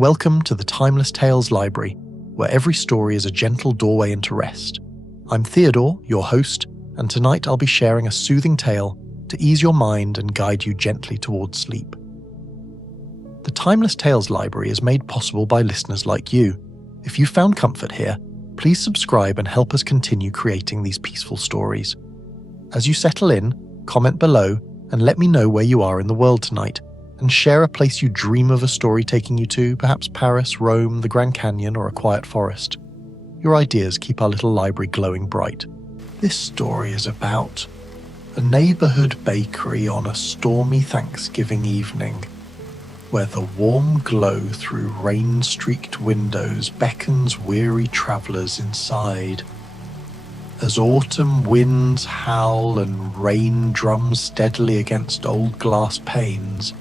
Welcome to the Timeless Tales Library, where every story is a gentle doorway into rest. I'm Theodore, your host, and tonight I'll be sharing a soothing tale to ease your mind and guide you gently towards sleep. The Timeless Tales Library is made possible by listeners like you. If you found comfort here, please subscribe and help us continue creating these peaceful stories. As you settle in, comment below and let me know where you are in the world tonight, and share a place you dream of a story taking you to, perhaps Paris, Rome, the Grand Canyon, or a quiet forest. Your ideas keep our little library glowing bright. This story is about a neighborhood bakery on a stormy Thanksgiving evening, where the warm glow through rain-streaked windows beckons weary travelers inside. As autumn winds howl and rain drums steadily against old glass panes,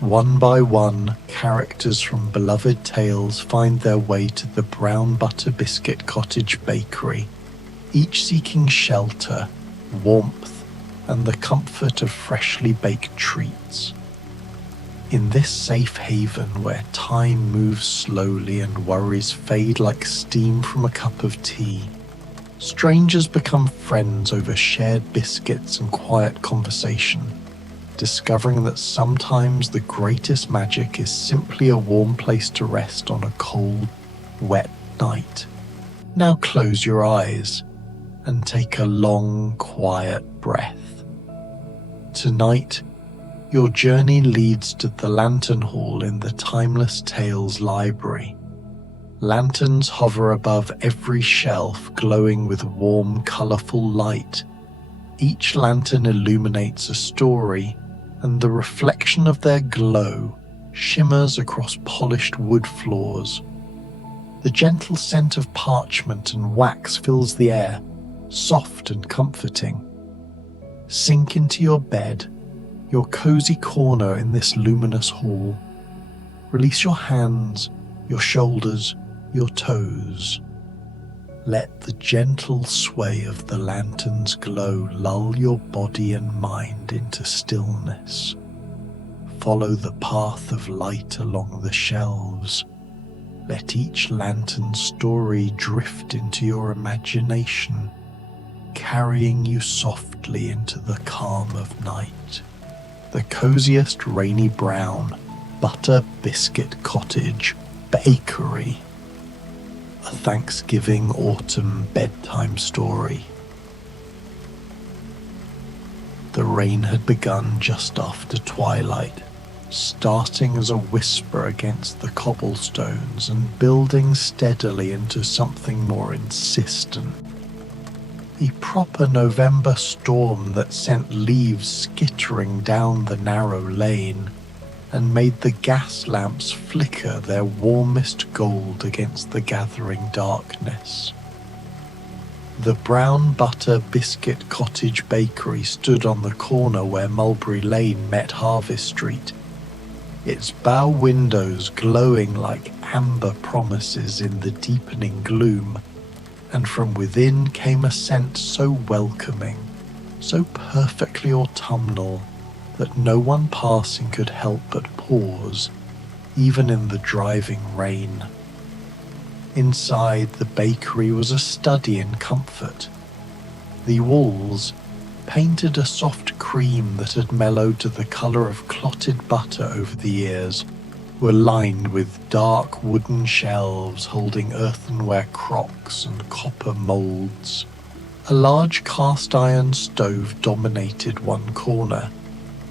one by one, characters from beloved tales find their way to the brown butter Biscuit Cottage bakery, each seeking shelter, warmth, and the comfort of freshly baked treats. In this safe haven where time moves slowly and worries fade like steam from a cup of tea, strangers become friends over shared biscuits and quiet conversation, discovering that sometimes the greatest magic is simply a warm place to rest on a cold, wet night. Now close your eyes and take a long, quiet breath. Tonight, your journey leads to the lantern hall in the Timeless Tales Library. Lanterns hover above every shelf, glowing with warm, colourful light. Each lantern illuminates a story, and the reflection of their glow shimmers across polished wood floors. The gentle scent of parchment and wax fills the air, soft and comforting. Sink into your bed, your cozy corner in this luminous hall. Release your hands, your shoulders, your toes. Let the gentle sway of the lantern's glow lull your body and mind into stillness. Follow the path of light along the shelves. Let each lantern's story drift into your imagination, carrying you softly into the calm of night. The Coziest rainy brown butter Biscuit Cottage bakery. A Thanksgiving Autumn Bedtime Story. The rain had begun just after twilight, starting as a whisper against the cobblestones and building steadily into something more insistent. A proper November storm that sent leaves skittering down the narrow lane and made the gas lamps flicker their warmest gold against the gathering darkness. The brown butter Biscuit Cottage bakery stood on the corner where Mulberry Lane met Harvest Street, its bow windows glowing like amber promises in the deepening gloom, and from within came a scent so welcoming, so perfectly autumnal, that no one passing could help but pause, even in the driving rain. Inside the bakery was a study in comfort. The walls, painted a soft cream that had mellowed to the colour of clotted butter over the years, were lined with dark wooden shelves holding earthenware crocks and copper moulds. A large cast-iron stove dominated one corner,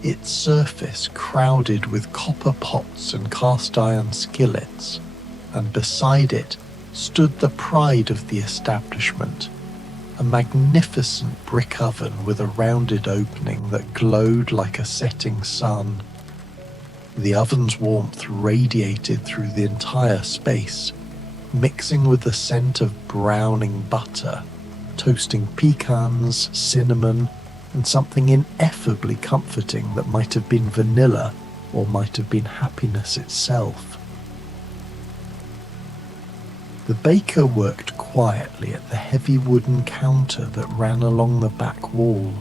its surface crowded with copper pots and cast-iron skillets, and beside it stood the pride of the establishment, a magnificent brick oven with a rounded opening that glowed like a setting sun. The oven's warmth radiated through the entire space, mixing with the scent of browning butter, toasting pecans, cinnamon, and something ineffably comforting that might have been vanilla or might have been happiness itself. The baker worked quietly at the heavy wooden counter that ran along the back wall,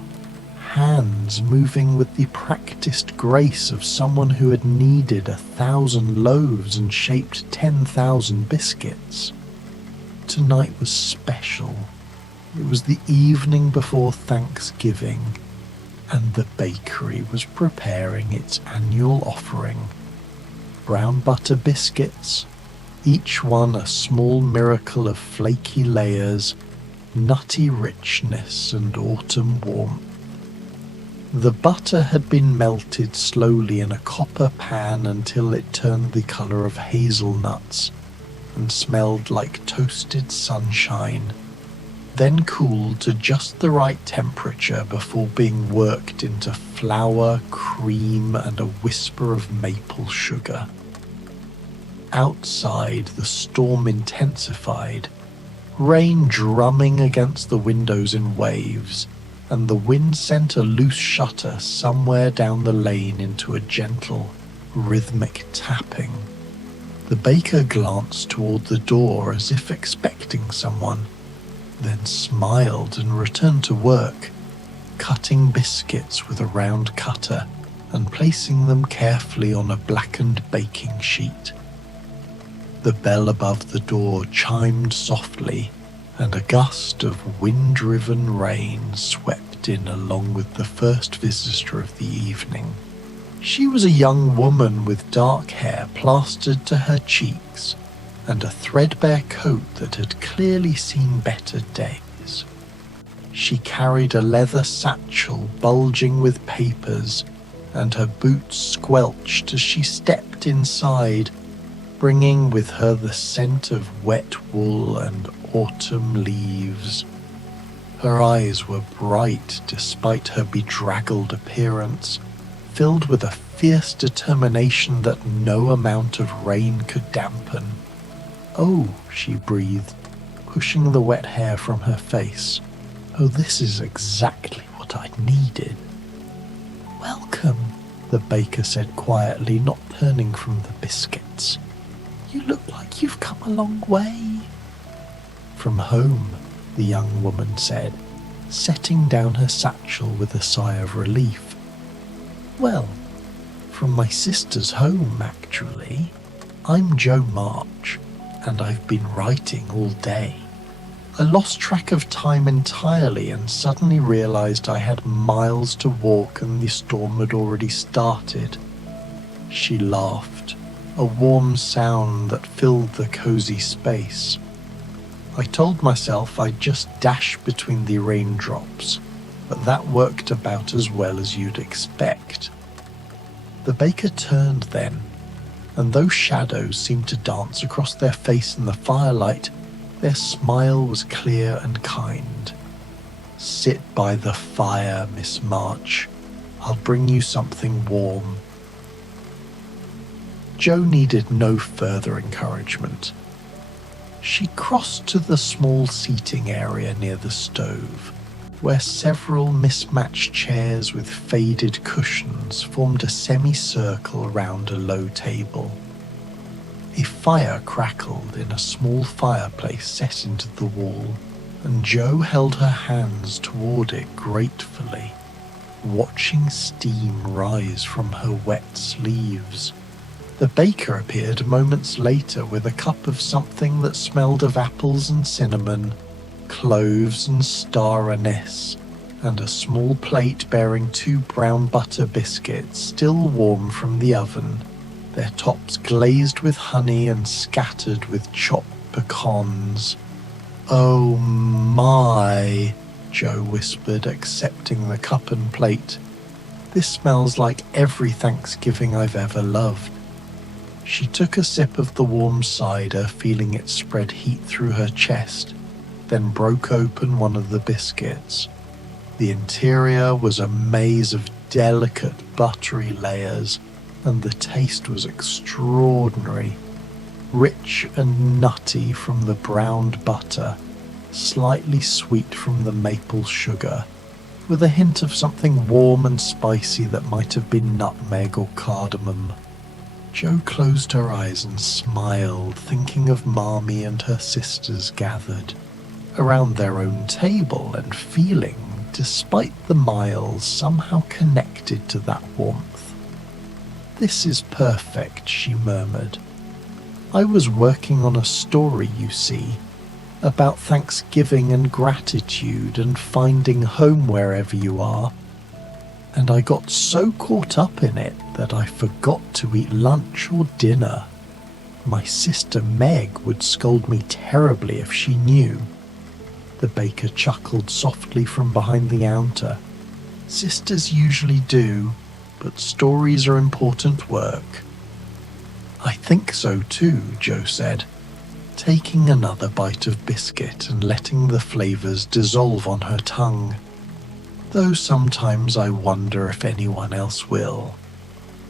hands moving with the practiced grace of someone who had kneaded 1,000 loaves and shaped 10,000 biscuits. Tonight was special. It was the evening before Thanksgiving, and the bakery was preparing its annual offering. Brown butter biscuits, each one a small miracle of flaky layers, nutty richness and autumn warmth. The butter had been melted slowly in a copper pan until it turned the colour of hazelnuts and smelled like toasted sunshine, then cooled to just the right temperature before being worked into flour, cream, and a whisper of maple sugar. Outside, the storm intensified, rain drumming against the windows in waves, and the wind sent a loose shutter somewhere down the lane into a gentle, rhythmic tapping. The baker glanced toward the door as if expecting someone, then smiled and returned to work, cutting biscuits with a round cutter and placing them carefully on a blackened baking sheet. The bell above the door chimed softly, and a gust of wind-driven rain swept in along with the first visitor of the evening. She was a young woman with dark hair plastered to her cheeks and a threadbare coat that had clearly seen better days. She carried a leather satchel bulging with papers, and her boots squelched as she stepped inside, bringing with her the scent of wet wool and autumn leaves. Her eyes were bright despite her bedraggled appearance, filled with a fierce determination that no amount of rain could dampen. "Oh," she breathed, pushing the wet hair from her face. "Oh, this is exactly what I needed." "Welcome," the baker said quietly, not turning from the biscuits. "You look like you've come a long way." "From home," the young woman said, setting down her satchel with a sigh of relief. "Well, from my sister's home, actually. I'm Joe March, and I've been writing all day. I lost track of time entirely and suddenly realized I had miles to walk and the storm had already started." She laughed, a warm sound that filled the cozy space. "I told myself I'd just dash between the raindrops, but that worked about as well as you'd expect." The baker turned then, and though shadows seemed to dance across their face in the firelight, their smile was clear and kind. "Sit by the fire, Miss March. I'll bring you something warm." Jo needed no further encouragement. She crossed to the small seating area near the stove, where several mismatched chairs with faded cushions formed a semicircle round a low table. A fire crackled in a small fireplace set into the wall, and Jo held her hands toward it gratefully, watching steam rise from her wet sleeves. The baker appeared moments later with a cup of something that smelled of apples and cinnamon, cloves and star anise, and a small plate bearing 2 brown butter biscuits still warm from the oven, their tops glazed with honey and scattered with chopped pecans. "Oh my," Jo whispered, accepting the cup and plate. "This smells like every Thanksgiving I've ever loved." She took a sip of the warm cider, feeling it spread heat through her chest, then broke open one of the biscuits. The interior was a maze of delicate buttery layers, and the taste was extraordinary, rich and nutty from the browned butter, slightly sweet from the maple sugar, with a hint of something warm and spicy that might have been nutmeg or cardamom. Jo closed her eyes and smiled, thinking of Marmee and her sisters gathered around their own table and feeling despite the miles, somehow connected to that warmth. "This is perfect," she murmured. "I was working on a story, you see, about Thanksgiving and gratitude and finding home wherever you are, and I got so caught up in it that I forgot to eat lunch or dinner. My sister Meg would scold me terribly if she knew." The baker chuckled softly from behind the counter. "Sisters usually do, but stories are important work." "I think so too," Joe said, taking another bite of biscuit and letting the flavors dissolve on her tongue. "Though sometimes I wonder if anyone else will."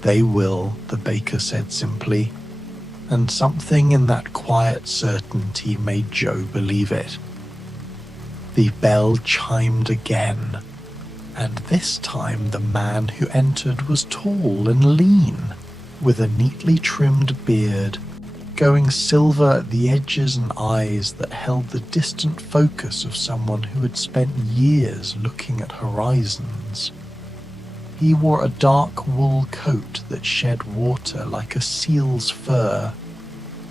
"They will," the baker said simply, and something in that quiet certainty made Joe believe it. The bell chimed again, and this time the man who entered was tall and lean, with a neatly trimmed beard, going silver at the edges and eyes that held the distant focus of someone who had spent years looking at horizons. He wore a dark wool coat that shed water like a seal's fur,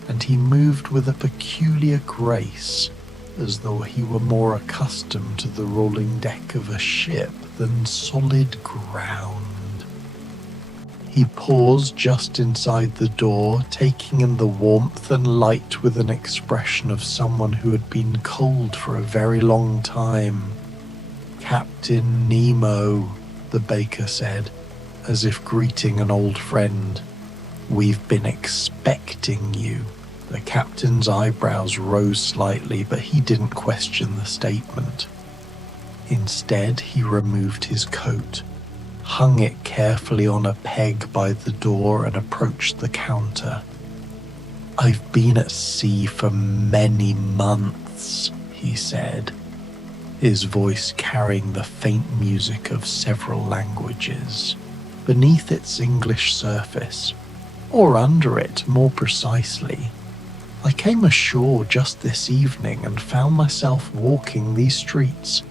and he moved with a peculiar grace, as though he were more accustomed to the rolling deck of a ship than solid ground. He paused just inside the door, taking in the warmth and light with an expression of someone who had been cold for a very long time. "Captain Nemo," the baker said, as if greeting an old friend. "We've been expecting you." The captain's eyebrows rose slightly, but he didn't question the statement. Instead, he removed his coat, hung it carefully on a peg by the door, and approached the counter. "I've been at sea for many months," he said, his voice carrying the faint music of several languages. Beneath its English surface, or under it more precisely, I came ashore just this evening and found myself walking these streets,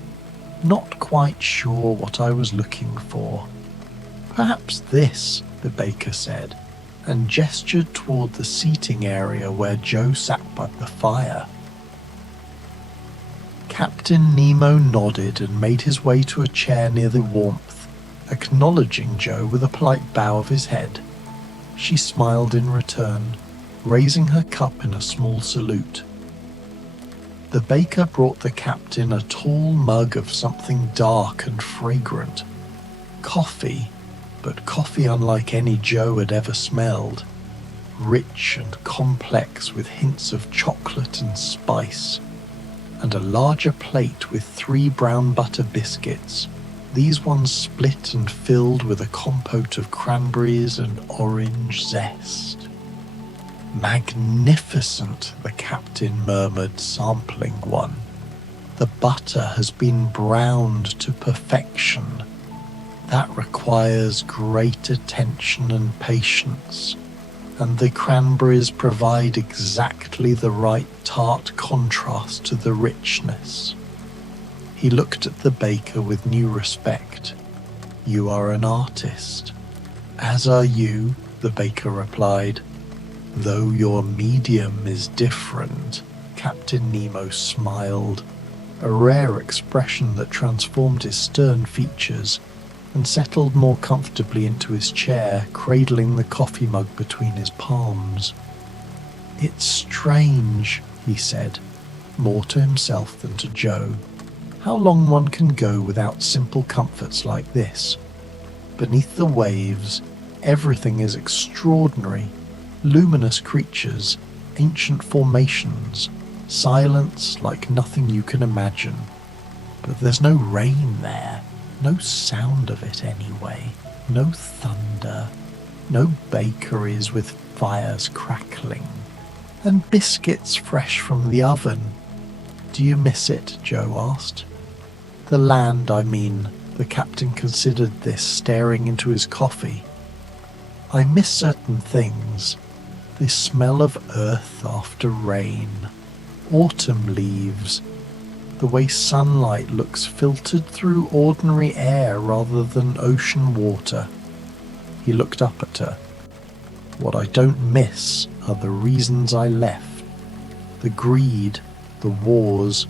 not quite sure what I was looking for. "Perhaps this," the baker said, and gestured toward the seating area where Joe sat by the fire. Captain Nemo nodded and made his way to a chair near the warmth, acknowledging Joe with a polite bow of his head. She smiled in return, raising her cup in a small salute. The baker brought the captain a tall mug of something dark and fragrant. Coffee, but coffee unlike any Joe had ever smelled. Rich and complex with hints of chocolate and spice. And a larger plate with 3 brown butter biscuits, these ones split and filled with a compote of cranberries and orange zest. "Magnificent," the captain murmured, sampling one. "The butter has been browned to perfection. That requires great attention and patience, and the cranberries provide exactly the right tart contrast to the richness." He looked at the baker with new respect. "You are an artist." "As are you," the baker replied. "Though your medium is different." Captain Nemo smiled, a rare expression that transformed his stern features, and settled more comfortably into his chair, cradling the coffee mug between his palms. "It's strange," he said, more to himself than to Joe, "how long one can go without simple comforts like this. Beneath the waves, everything is extraordinary. Luminous creatures, ancient formations, silence like nothing you can imagine. But there's no rain there, no sound of it anyway, no thunder, no bakeries with fires crackling, and biscuits fresh from the oven." "Do you miss it?" Joe asked. "The land, I mean." The captain considered this, staring into his coffee. "I miss certain things. The smell of earth after rain, autumn leaves, The way sunlight looks filtered through ordinary air rather than ocean water. He looked up at her. What I don't miss are the reasons I left. The greed, the wars,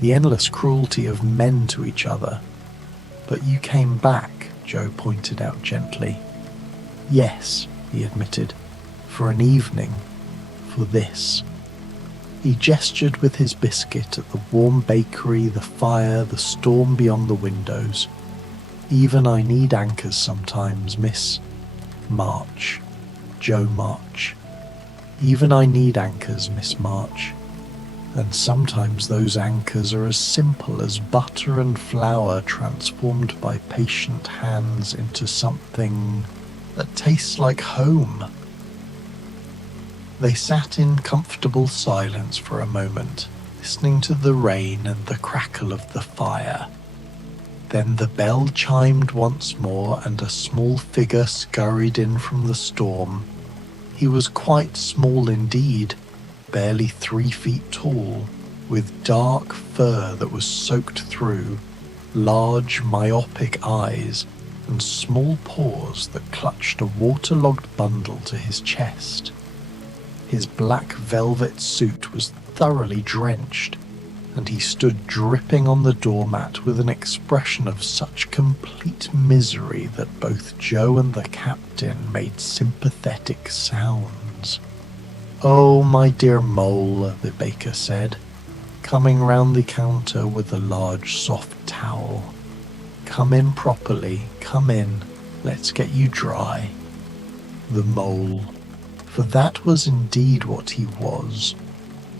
the endless cruelty of men to each other. But you came back, Joe pointed out gently. Yes, he admitted, for an evening, for this. He gestured with his biscuit at the warm bakery, the fire, the storm beyond the windows. Even I need anchors sometimes, Miss March. Joe March. Even I need anchors, Miss March. And sometimes those anchors are as simple as butter and flour transformed by patient hands into something that tastes like home. They sat in comfortable silence for a moment, listening to the rain and the crackle of the fire. Then the bell chimed once more and a small figure scurried in from the storm. He was quite small indeed, barely 3 feet tall, with dark fur that was soaked through, large myopic eyes, and small paws that clutched a waterlogged bundle to his chest. His black velvet suit was thoroughly drenched, and he stood dripping on the doormat with an expression of such complete misery that both Joe and the captain made sympathetic sounds. "Oh, my dear Mole," the baker said, coming round the counter with a large soft towel. "Come in properly, come in, let's get you dry." The Mole, for that was indeed what he was.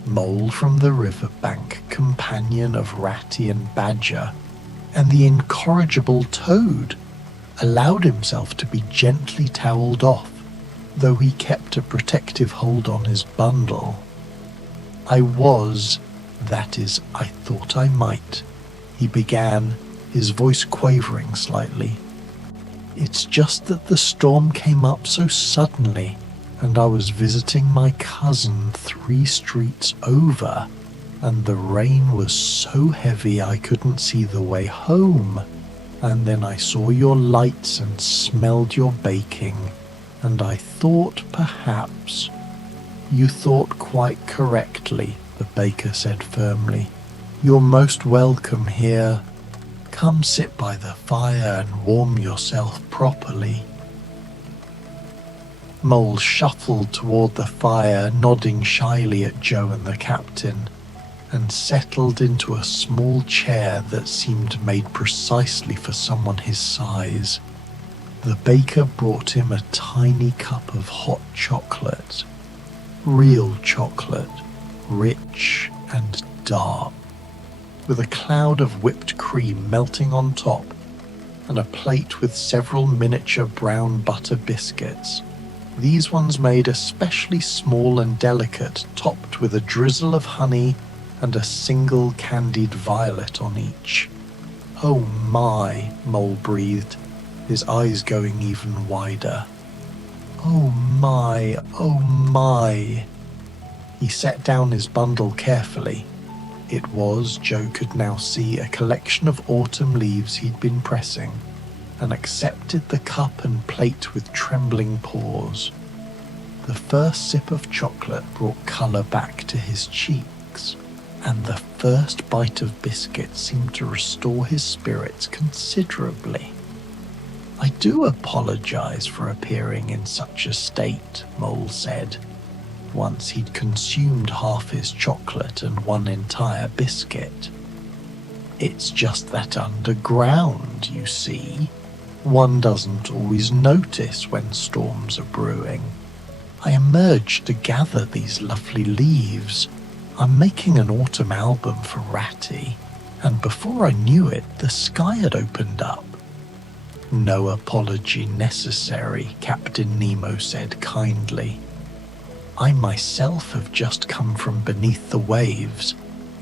Mole from the riverbank, companion of Ratty and Badger, and the incorrigible Toad, allowed himself to be gently towelled off, though he kept a protective hold on his bundle. "I thought I might," he began, his voice quavering slightly. "It's just that the storm came up so suddenly, and I was visiting my cousin 3 streets over, and the rain was so heavy I couldn't see the way home, and then I saw your lights and smelled your baking, and I thought perhaps—" "You thought quite correctly," the baker said firmly. "You're most welcome here. Come sit by the fire and warm yourself properly." Mole shuffled toward the fire, nodding shyly at Joe and the captain, and settled into a small chair that seemed made precisely for someone his size. The baker brought him a tiny cup of hot chocolate. Real chocolate, rich and dark, with a cloud of whipped cream melting on top, and a plate with several miniature brown butter biscuits. These ones made especially small and delicate, topped with a drizzle of honey and a single candied violet on each. "Oh my," Mole breathed, his eyes going even wider. "Oh my, oh my." He set down his bundle carefully. It was, Joe could now see, a collection of autumn leaves he'd been pressing, and accepted the cup and plate with trembling paws. The first sip of chocolate brought colour back to his cheeks, and the first bite of biscuit seemed to restore his spirits considerably. "I do apologise for appearing in such a state," Mole said, once he'd consumed half his chocolate and 1 entire biscuit. "It's just that underground, you see. One doesn't always notice when storms are brewing. I emerged to gather these lovely leaves. I'm making an autumn album for Ratty, and before I knew it, the sky had opened up." "No apology necessary," Captain Nemo said kindly. "I myself have just come from beneath the waves,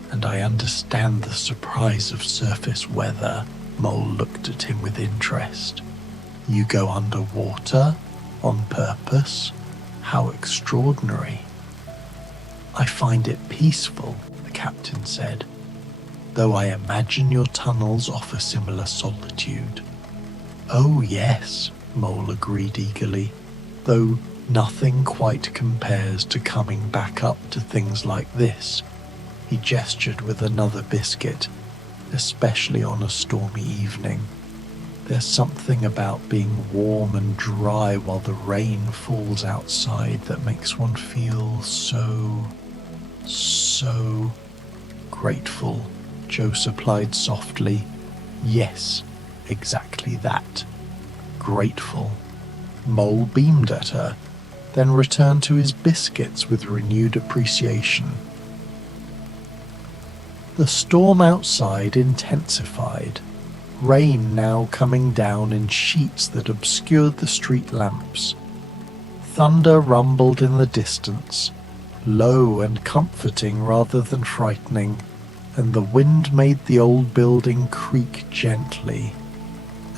and I understand the surprise of surface weather." Mole looked at him with interest. "You go underwater? On purpose? How extraordinary." "I find it peaceful," the captain said. though I imagine your tunnels offer similar solitude." "Oh yes," Mole agreed eagerly, "though nothing quite compares to coming back up to things like this." He gestured with another biscuit, "especially on a stormy evening. There's something about being warm and dry while the rain falls outside that makes one feel so grateful," Joe supplied softly. "Yes, exactly that. Grateful." Mole beamed at her, then returned to his biscuits with renewed appreciation. The storm outside intensified, rain now coming down in sheets that obscured the street lamps. Thunder rumbled in the distance, low and comforting rather than frightening, and the wind made the old building creak gently,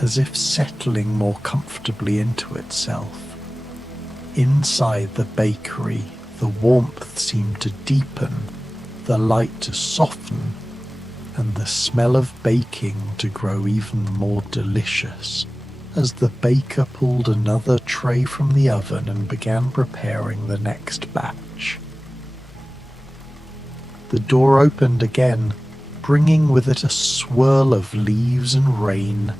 as if settling more comfortably into itself. Inside the bakery, the warmth seemed to deepen, the light to soften, and the smell of baking to grow even more delicious as the baker pulled another tray from the oven and began preparing the next batch. The door opened again, bringing with it a swirl of leaves and rain,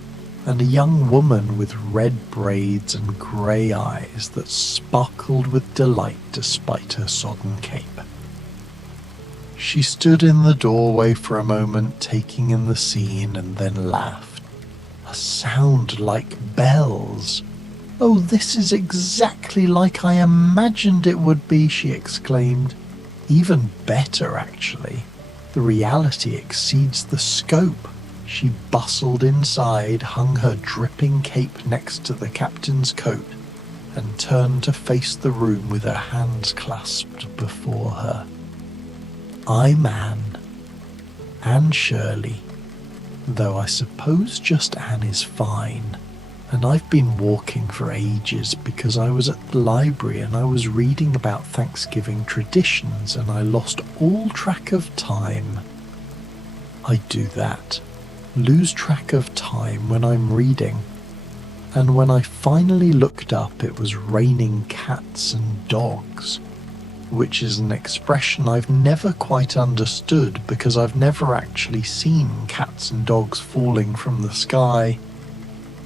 and a young woman with red braids and grey eyes that sparkled with delight despite her sodden cape. She stood in the doorway for a moment, taking in the scene, and then laughed. "A sound like bells! Oh, this is exactly like I imagined it would be," she exclaimed. "Even better, actually. The reality exceeds the scope." She bustled inside, hung her dripping cape next to the captain's coat, and turned to face the room with her hands clasped before her. "I'm Anne Shirley, though I suppose just Anne is fine, and I've been walking for ages because I was at the library and I was reading about Thanksgiving traditions and I lost all track of time. I do that, lose track of time when I'm reading, and when I finally looked up it was raining cats and dogs, which is an expression I've never quite understood because I've never actually seen cats and dogs falling from the sky.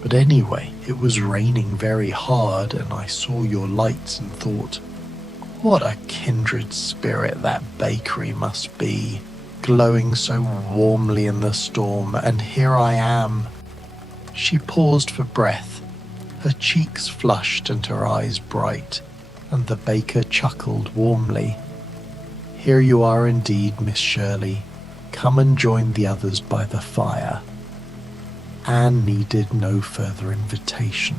But anyway, it was raining very hard and I saw your lights and thought, what a kindred spirit that bakery must be, glowing so warmly in the storm, and here I am." She paused for breath, her cheeks flushed and her eyes bright, and the baker chuckled warmly. "Here you are indeed, Miss Shirley. Come and join the others by the fire." Anne needed no further invitation.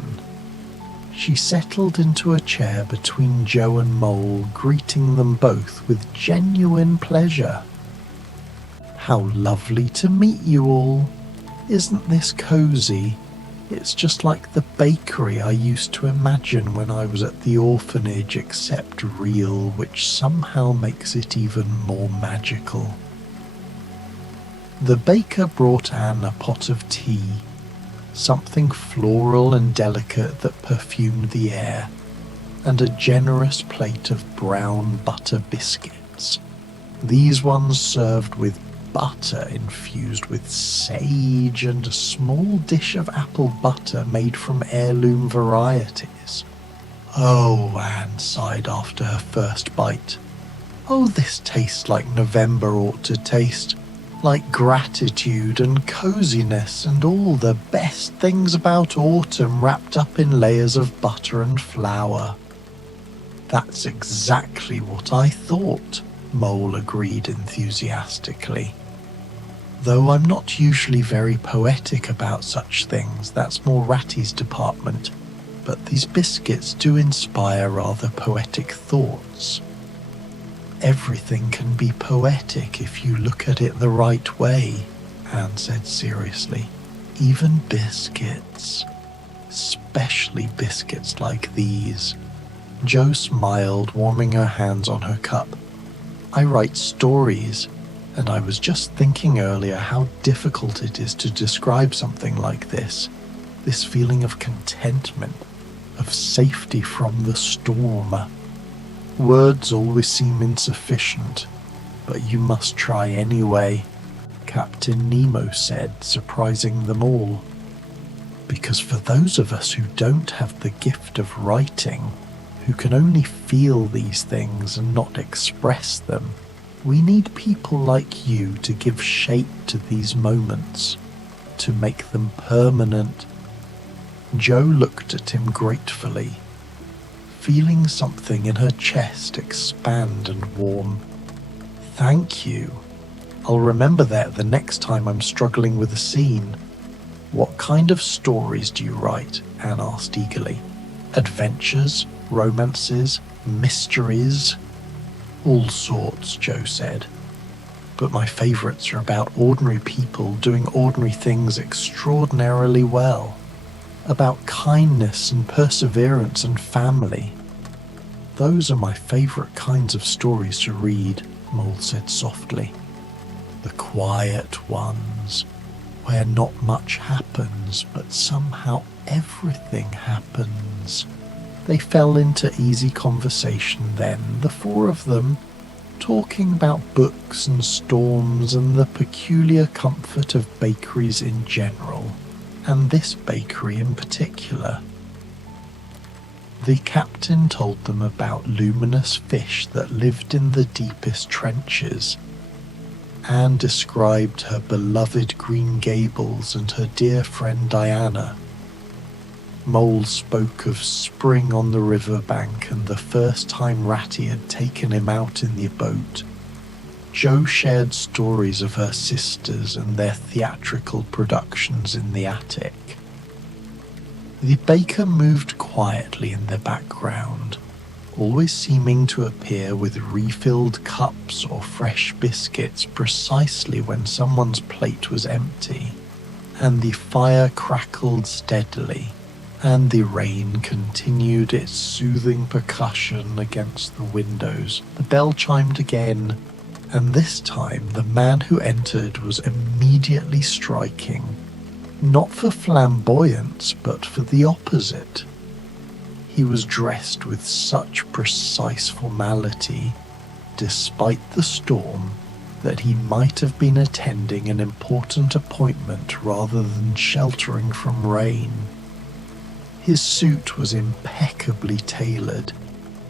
She settled into a chair between Joe and Mole, greeting them both with genuine pleasure. "How lovely to meet you all. Isn't this cozy? It's just like the bakery I used to imagine when I was at the orphanage, except real, which somehow makes it even more magical." The baker brought Anne a pot of tea, something floral and delicate that perfumed the air, and a generous plate of brown butter biscuits. These ones served with butter infused with sage and a small dish of apple butter made from heirloom varieties. "Oh," Anne sighed after her first bite. "Oh, this tastes like November ought to taste. Like gratitude and coziness and all the best things about autumn wrapped up in layers of butter and flour." "That's exactly what I thought," Mole agreed enthusiastically. "Though I'm not usually very poetic about such things, that's more Ratty's department, but these biscuits do inspire rather poetic thoughts." "Everything can be poetic if you look at it the right way," Anne said seriously. "Even biscuits. Especially biscuits like these." Joe smiled, warming her hands on her cup. "I write stories, And I was just thinking earlier how difficult it is to describe something like this feeling of contentment, of safety from the storm. Words always seem insufficient, but you must try anyway, Captain Nemo said, surprising them all. Because for those of us who don't have the gift of writing, who can only feel these things and not express them, we need people like you to give shape to these moments, to make them permanent. Jo looked at him gratefully, feeling something in her chest expand and warm. Thank you. I'll remember that the next time I'm struggling with a scene. What kind of stories do you write? Anne asked eagerly. Adventures, romances, mysteries? All sorts, Jo said. But my favourites are about ordinary people doing ordinary things extraordinarily well. About kindness and perseverance and family. Those are my favourite kinds of stories to read, Mole said softly. The quiet ones, where not much happens, but somehow everything happens. They fell into easy conversation then, the four of them, talking about books and storms and the peculiar comfort of bakeries in general, and this bakery in particular. The captain told them about luminous fish that lived in the deepest trenches. Anne described her beloved Green Gables and her dear friend Diana. Mole spoke of spring on the riverbank and the first time Ratty had taken him out in the boat. Jo shared stories of her sisters and their theatrical productions in the attic. The baker moved quietly in the background, always seeming to appear with refilled cups or fresh biscuits precisely when someone's plate was empty, and the fire crackled steadily, and the rain continued its soothing percussion against the windows. The bell chimed again, and this time the man who entered was immediately striking, not for flamboyance, but for the opposite. He was dressed with such precise formality, despite the storm, that he might have been attending an important appointment rather than sheltering from rain. His suit was impeccably tailored,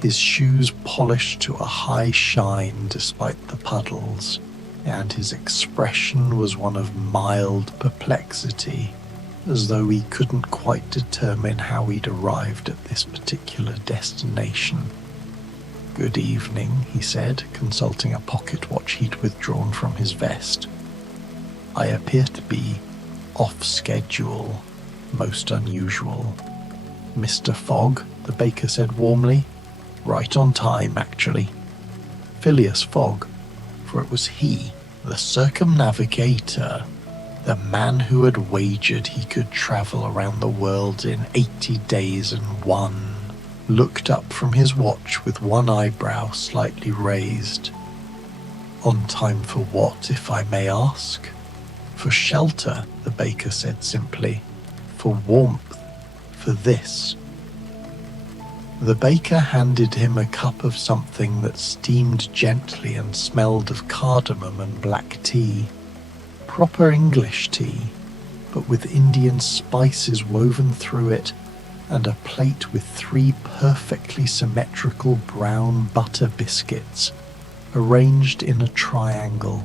his shoes polished to a high shine despite the puddles, and his expression was one of mild perplexity, as though he couldn't quite determine how he'd arrived at this particular destination. "Good evening," he said, consulting a pocket watch he'd withdrawn from his vest. "I appear to be off schedule, most unusual." "Mr. Fogg," the baker said warmly. "Right on time, actually." Phileas Fogg, for it was he, the circumnavigator, the man who had wagered he could travel around the world in 80 days and 1, looked up from his watch with one eyebrow slightly raised. "On time for what, if I may ask?" "For shelter," the baker said simply. "For warmth. For this." The baker handed him a cup of something that steamed gently and smelled of cardamom and black tea. Proper English tea, but with Indian spices woven through it, and a plate with 3 perfectly symmetrical brown butter biscuits, arranged in a triangle,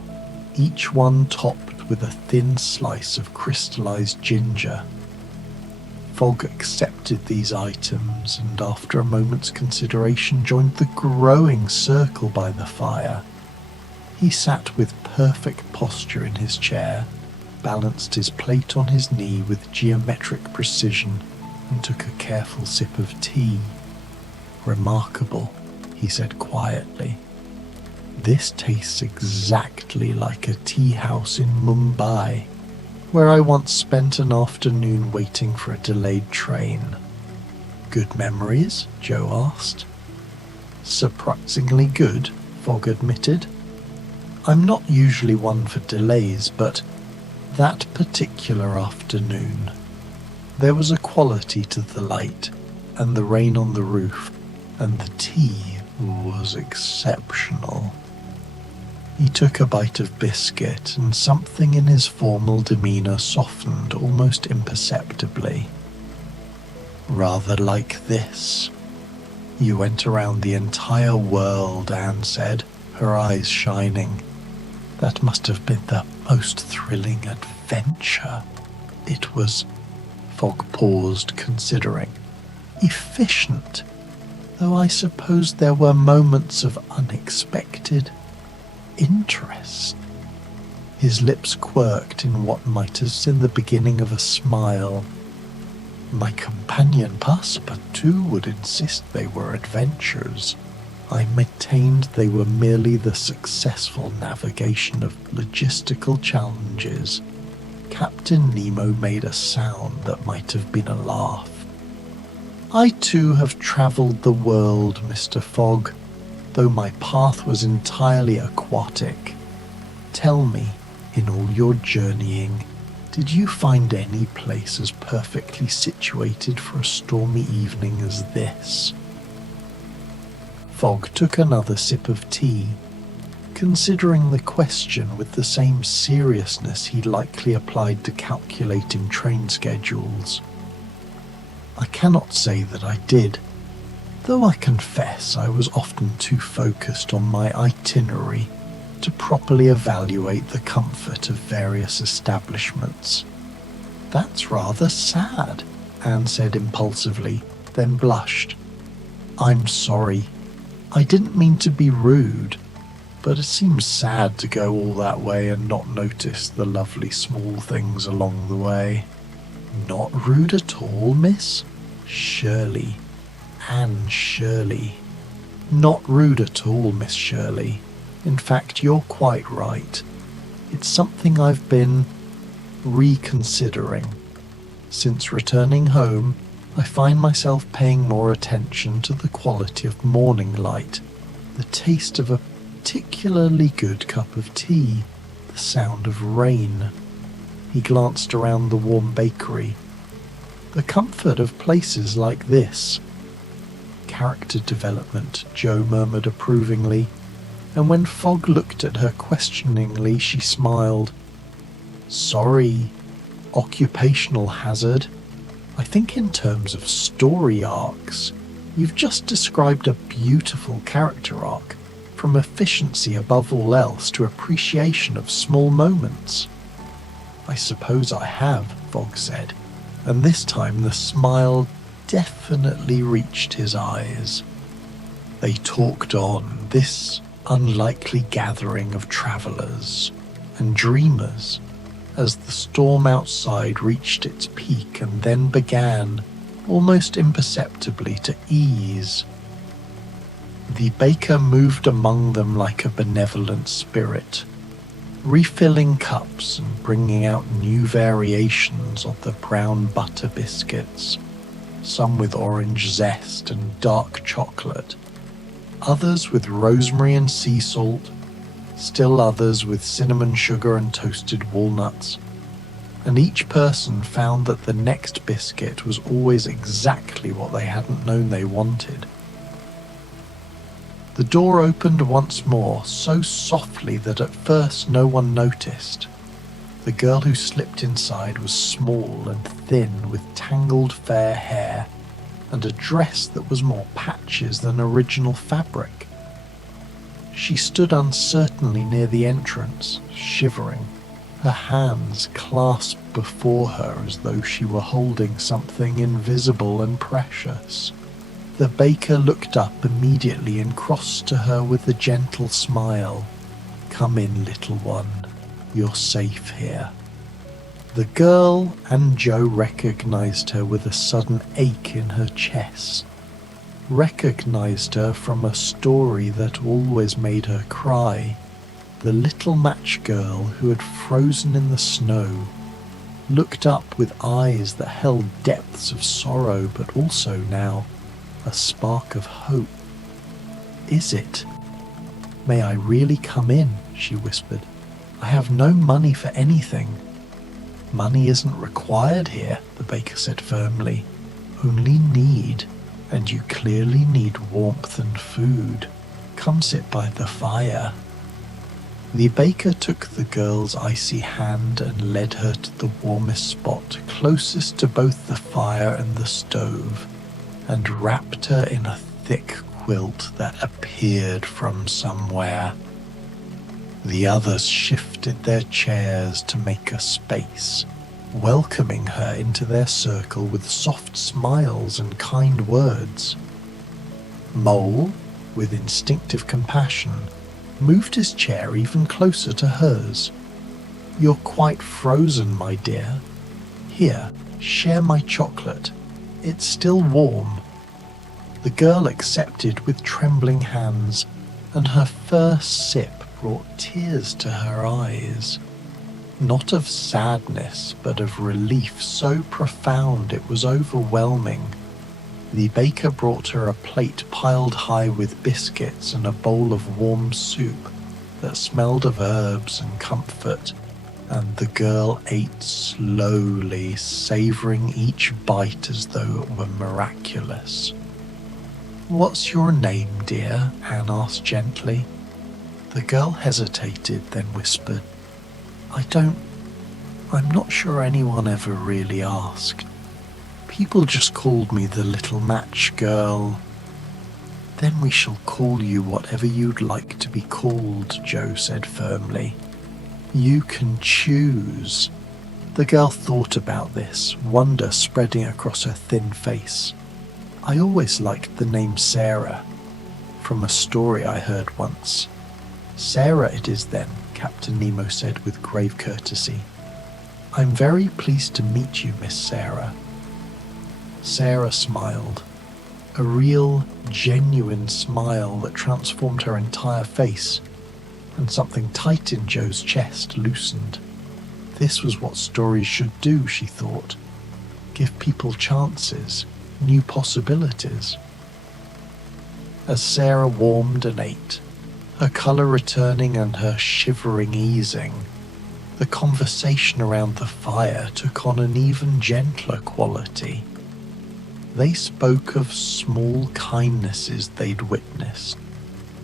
each one topped with a thin slice of crystallized ginger. Fogg accepted these items and after a moment's consideration joined the growing circle by the fire. He sat with perfect posture in his chair, balanced his plate on his knee with geometric precision, and took a careful sip of tea. "Remarkable," he said quietly. "This tastes exactly like a tea house in Mumbai, where I once spent an afternoon waiting for a delayed train." "Good memories?" Jo asked. "Surprisingly good," Fogg admitted. I'm not usually one for delays, but that particular afternoon, there was a quality to the light and the rain on the roof, and the tea was exceptional. He took a bite of biscuit, and something in his formal demeanour softened almost imperceptibly. "Rather like this. You went around the entire world," Anne said, her eyes shining. "That must have been the most thrilling adventure." It was, Fogg paused, considering, efficient, though I suppose there were moments of unexpected interest. His lips quirked in what might have been the beginning of a smile. "My companion Passepartout would insist they were adventures. I maintained they were merely the successful navigation of logistical challenges." Captain Nemo made a sound that might have been a laugh. "I too have travelled the world, Mr. Fogg, though my path was entirely aquatic. Tell me, in all your journeying, did you find any place as perfectly situated for a stormy evening as this?" Fogg took another sip of tea, considering the question with the same seriousness he likely applied to calculating train schedules. "I cannot say that I did, though I confess I was often too focused on my itinerary to properly evaluate the comfort of various establishments." "That's rather sad," Anne said impulsively, then blushed. "I'm sorry. I didn't mean to be rude, but it seems sad to go all that way and not notice the lovely small things along the way." "Not rude at all, miss? Shirley. Anne Shirley. Not rude at all, Miss Shirley. In fact, you're quite right. It's something I've been reconsidering. Since returning home, I find myself paying more attention to the quality of morning light, the taste of a particularly good cup of tea, the sound of rain." He glanced around the warm bakery. "The comfort of places like this." "Character development," Joe murmured approvingly, and when Fogg looked at her questioningly, she smiled. "Sorry, occupational hazard. I think in terms of story arcs, you've just described a beautiful character arc, from efficiency above all else to appreciation of small moments." "I suppose I have," Fogg said, and this time the smile definitely reached his eyes. They talked on, this unlikely gathering of travellers and dreamers, as the storm outside reached its peak and then began, almost imperceptibly, to ease. The baker moved among them like a benevolent spirit, refilling cups and bringing out new variations of the brown butter biscuits, some with orange zest and dark chocolate, others with rosemary and sea salt, still others with cinnamon sugar and toasted walnuts, and each person found that the next biscuit was always exactly what they hadn't known they wanted. The door opened once more, so softly that at first no one noticed. The girl who slipped inside was small and thin, with tangled fair hair, and a dress that was more patches than original fabric. She stood uncertainly near the entrance, shivering, her hands clasped before her as though she were holding something invisible and precious. The baker looked up immediately and crossed to her with a gentle smile. "Come in, little one. You're safe here." The girl and Joe recognized her with a sudden ache in her chest. Recognized her from a story that always made her cry. The little match girl who had frozen in the snow looked up with eyes that held depths of sorrow, but also now a spark of hope. "Is it "May I really come in?" she whispered. "I have no money for anything." "Money isn't required here," the baker said firmly. "Only need, and you clearly need warmth and food. Come sit by the fire." The baker took the girl's icy hand and led her to the warmest spot, closest to both the fire and the stove, and wrapped her in a thick quilt that appeared from somewhere. The others shifted their chairs to make a space, welcoming her into their circle with soft smiles and kind words. Mole, with instinctive compassion, moved his chair even closer to hers. "You're quite frozen, my dear. Here, share my chocolate. It's still warm." The girl accepted with trembling hands, and her first sip brought tears to her eyes. Not of sadness, but of relief so profound it was overwhelming. The baker brought her a plate piled high with biscuits and a bowl of warm soup that smelled of herbs and comfort, and the girl ate slowly, savoring each bite as though it were miraculous. "What's your name, dear?" Anne asked gently. The girl hesitated, then whispered, I'm not sure anyone ever really asked. People just called me the little match girl." "Then we shall call you whatever you'd like to be called," Joe said firmly. "You can choose." The girl thought about this, wonder spreading across her thin face. "I always liked the name Sarah, from a story I heard once." "Sarah it is then," Captain Nemo said with grave courtesy. "I'm very pleased to meet you, Miss Sarah." Sarah smiled, a real, genuine smile that transformed her entire face, and something tight in Joe's chest loosened. This was what stories should do, she thought. Give people chances, new possibilities. As Sarah warmed and ate, her colour returning and her shivering easing, the conversation around the fire took on an even gentler quality. They spoke of small kindnesses they'd witnessed,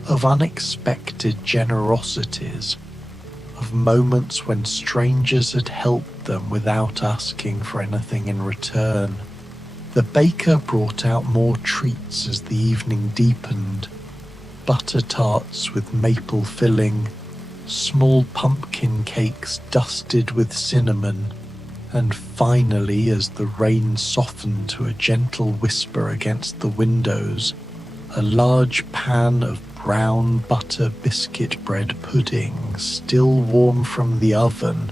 of unexpected generosities, of moments when strangers had helped them without asking for anything in return. The baker brought out more treats as the evening deepened: butter tarts with maple filling, small pumpkin cakes dusted with cinnamon, and finally, as the rain softened to a gentle whisper against the windows, a large pan of brown butter biscuit bread pudding, still warm from the oven,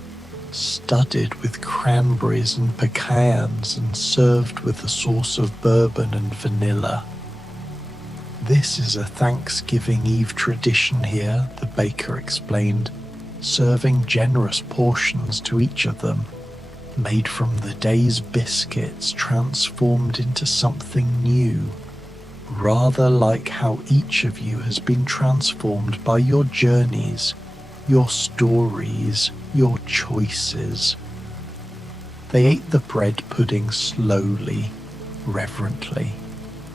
studded with cranberries and pecans and served with a sauce of bourbon and vanilla. "This is a Thanksgiving Eve tradition here," the baker explained, serving generous portions to each of them, made from the day's biscuits transformed into something new, rather like how each of you has been transformed by your journeys, your stories, your choices. They ate the bread pudding slowly, reverently,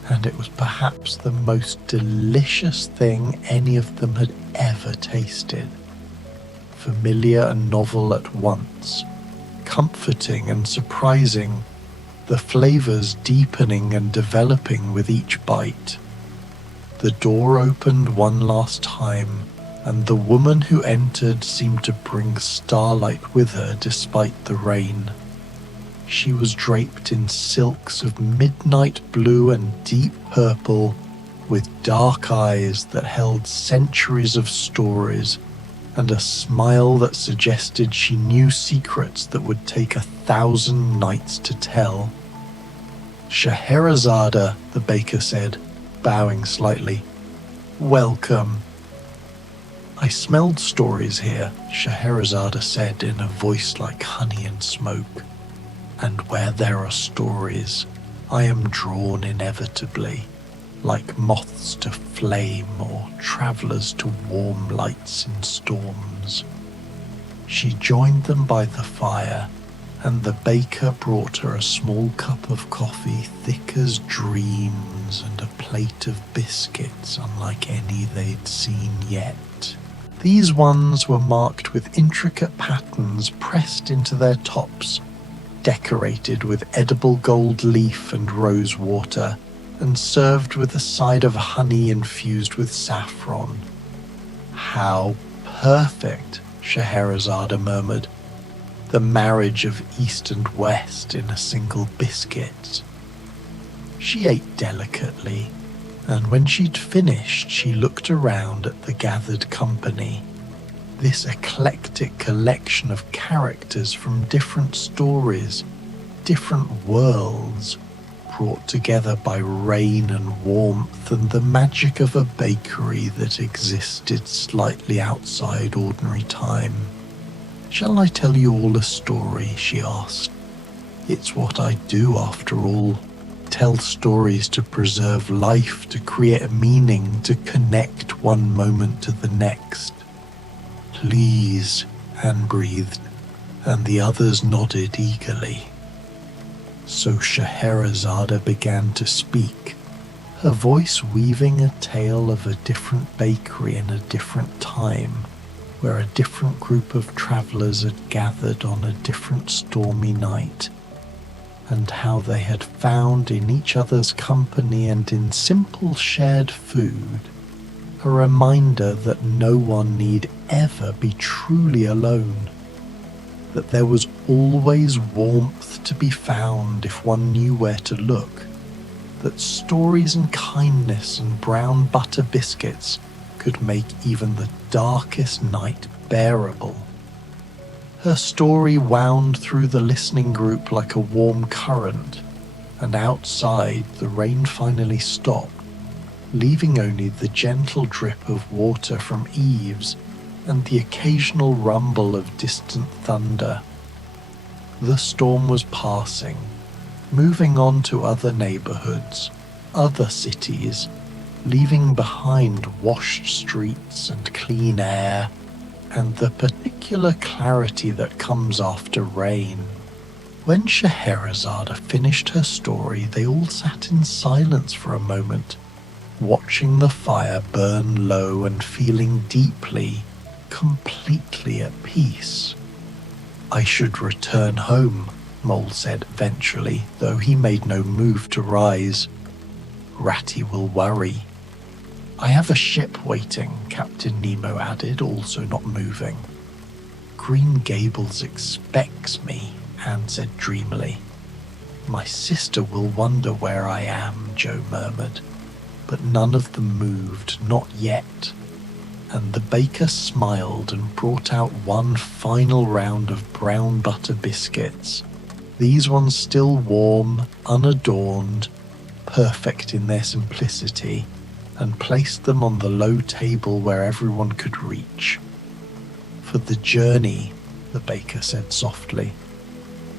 and it was perhaps the most delicious thing any of them had ever tasted. Familiar and novel at once, comforting and surprising, the flavors deepening and developing with each bite. The door opened one last time, and the woman who entered seemed to bring starlight with her despite the rain. She was draped in silks of midnight blue and deep purple, with dark eyes that held centuries of stories, and a smile that suggested she knew secrets that would take 1,000 nights to tell. "Scheherazade," the baker said, bowing slightly. "Welcome." "I smelled stories here," Scheherazade said in a voice like honey and smoke. "And where there are stories, I am drawn inevitably." like moths to flame or travellers to warm lights in storms. She joined them by the fire, and the baker brought her a small cup of coffee thick as dreams and a plate of biscuits unlike any they'd seen yet. These ones were marked with intricate patterns pressed into their tops, decorated with edible gold leaf and rose water, and served with a side of honey infused with saffron. "How perfect," Scheherazade murmured. "The marriage of East and West in a single biscuit." She ate delicately, and when she'd finished, she looked around at the gathered company. This eclectic collection of characters from different stories, different worlds, brought together by rain and warmth and the magic of a bakery that existed slightly outside ordinary time. "Shall I tell you all a story?" she asked. "It's what I do, after all. Tell stories to preserve life, to create a meaning, to connect one moment to the next." "Please," Anne breathed, and the others nodded eagerly. So Scheherazade began to speak, her voice weaving a tale of a different bakery in a different time, where a different group of travellers had gathered on a different stormy night, and how they had found in each other's company and in simple shared food a reminder that no one need ever be truly alone, that there was always warmth to be found if one knew where to look, that stories and kindness and brown butter biscuits could make even the darkest night bearable. Her story wound through the listening group like a warm current, and outside the rain finally stopped, leaving only the gentle drip of water from eaves and the occasional rumble of distant thunder. The storm was passing, moving on to other neighborhoods, other cities, leaving behind washed streets and clean air, and the particular clarity that comes after rain. When Scheherazade finished her story, they all sat in silence for a moment, watching the fire burn low and feeling deeply, completely at peace. "I should return home," Mole said eventually, though he made no move to rise. "Ratty will worry." "I have a ship waiting," Captain Nemo added, also not moving. "Green Gables expects me," Anne said dreamily. "My sister will wonder where I am," Joe murmured. But none of them moved, not yet, and the baker smiled and brought out one final round of brown butter biscuits, these ones still warm, unadorned, perfect in their simplicity, and placed them on the low table where everyone could reach. "For the journey," the baker said softly,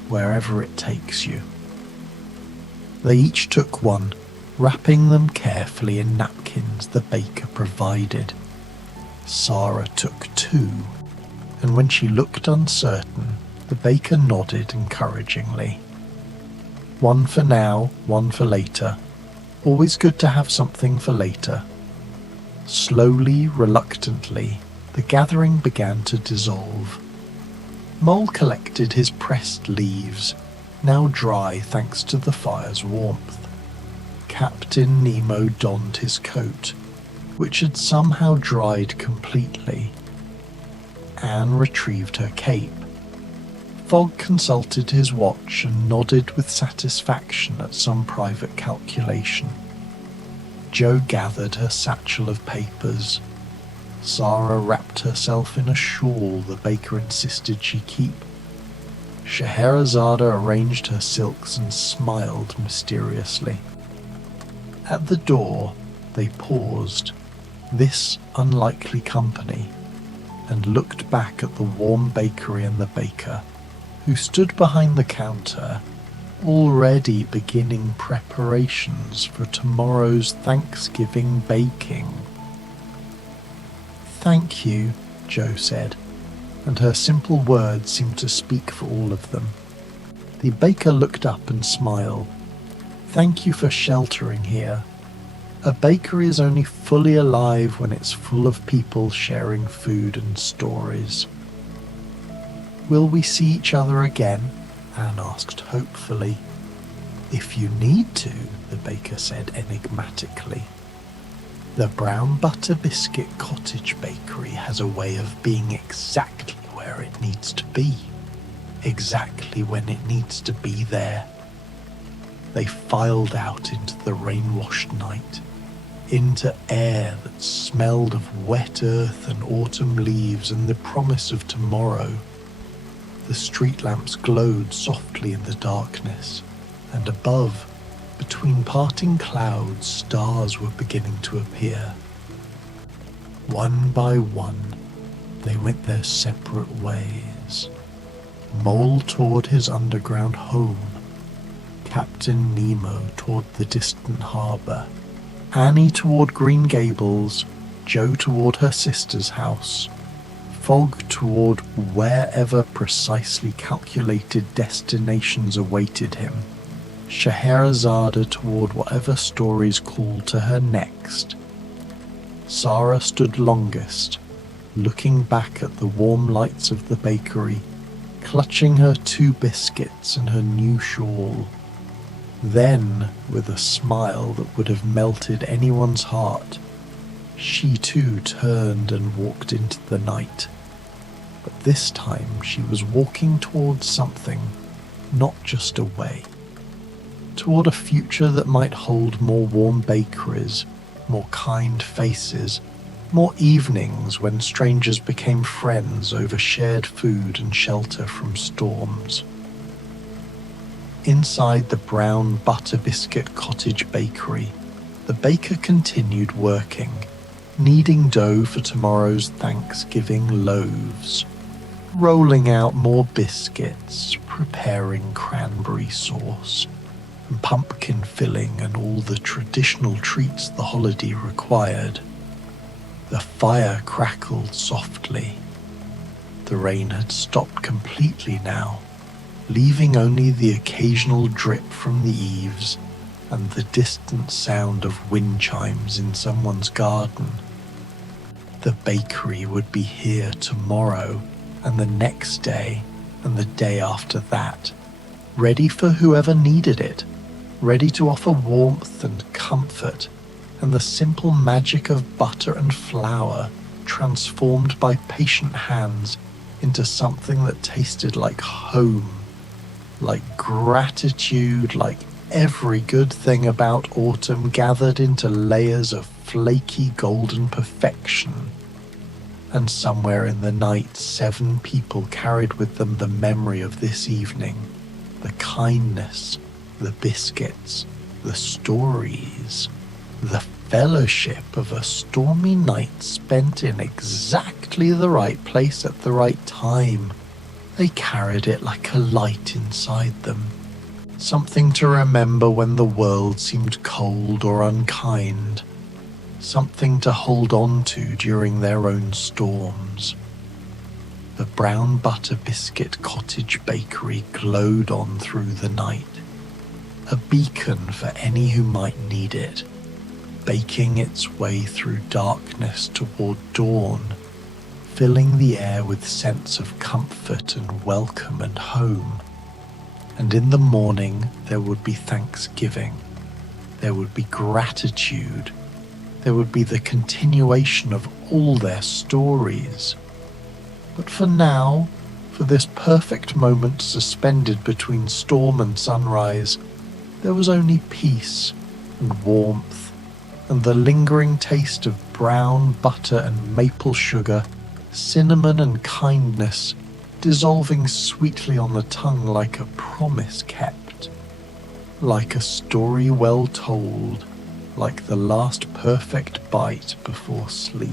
"wherever it takes you." They each took one, wrapping them carefully in napkins the baker provided. Sarah took two, and when she looked uncertain, the baker nodded encouragingly. "One for now, one for later. Always good to have something for later." Slowly, reluctantly, the gathering began to dissolve. Mole collected his pressed leaves, now dry thanks to the fire's warmth. Captain Nemo donned his coat, which had somehow dried completely. Anne retrieved her cape. Fogg consulted his watch and nodded with satisfaction at some private calculation. Jo gathered her satchel of papers. Sarah wrapped herself in a shawl the baker insisted she keep. Scheherazade arranged her silks and smiled mysteriously. At the door, they paused, this unlikely company, and looked back at the warm bakery and the baker, who stood behind the counter, already beginning preparations for tomorrow's Thanksgiving baking. "Thank you," Jo said, and her simple words seemed to speak for all of them. The baker looked up and smiled. "Thank you for sheltering here. A bakery is only fully alive when it's full of people sharing food and stories." "Will we see each other again?" Anne asked hopefully. "If you need to," the baker said enigmatically. "The Brown Butter Biscuit Cottage Bakery has a way of being exactly where it needs to be, exactly when it needs to be there." They filed out into the rain-washed night, into air that smelled of wet earth and autumn leaves and the promise of tomorrow. The street lamps glowed softly in the darkness, and above, between parting clouds, stars were beginning to appear. One by one, they went their separate ways. Mole toward his underground home, Captain Nemo toward the distant harbour, Annie toward Green Gables, Jo toward her sister's house, Fogg toward wherever precisely calculated destinations awaited him, Scheherazade toward whatever stories called to her next. Sarah stood longest, looking back at the warm lights of the bakery, clutching her 2 biscuits and her new shawl. Then, with a smile that would have melted anyone's heart, she too turned and walked into the night. But this time she was walking towards something, not just away. Toward a future that might hold more warm bakeries, more kind faces, more evenings when strangers became friends over shared food and shelter from storms. Inside the Brown Butter Biscuit Cottage Bakery, the baker continued working, kneading dough for tomorrow's Thanksgiving loaves, rolling out more biscuits, preparing cranberry sauce, and pumpkin filling and all the traditional treats the holiday required. The fire crackled softly. The rain had stopped completely now, leaving only the occasional drip from the eaves and the distant sound of wind chimes in someone's garden. The bakery would be here tomorrow and the next day and the day after that, ready for whoever needed it, ready to offer warmth and comfort and the simple magic of butter and flour transformed by patient hands into something that tasted like home, like gratitude, like every good thing about autumn gathered into layers of flaky golden perfection. And somewhere in the night, 7 people carried with them the memory of this evening, the kindness, the biscuits, the stories, the fellowship of a stormy night spent in exactly the right place at the right time. They carried it like a light inside them, something to remember when the world seemed cold or unkind, something to hold on to during their own storms. The Brown Butter Biscuit Cottage Bakery glowed on through the night, a beacon for any who might need it, baking its way through darkness toward dawn, filling the air with sense of comfort and welcome and home. And in the morning there would be Thanksgiving, there would be gratitude, there would be the continuation of all their stories. But for now, for this perfect moment suspended between storm and sunrise, there was only peace and warmth and the lingering taste of brown butter and maple sugar, cinnamon and kindness, dissolving sweetly on the tongue like a promise kept, like a story well told, like the last perfect bite before sleep.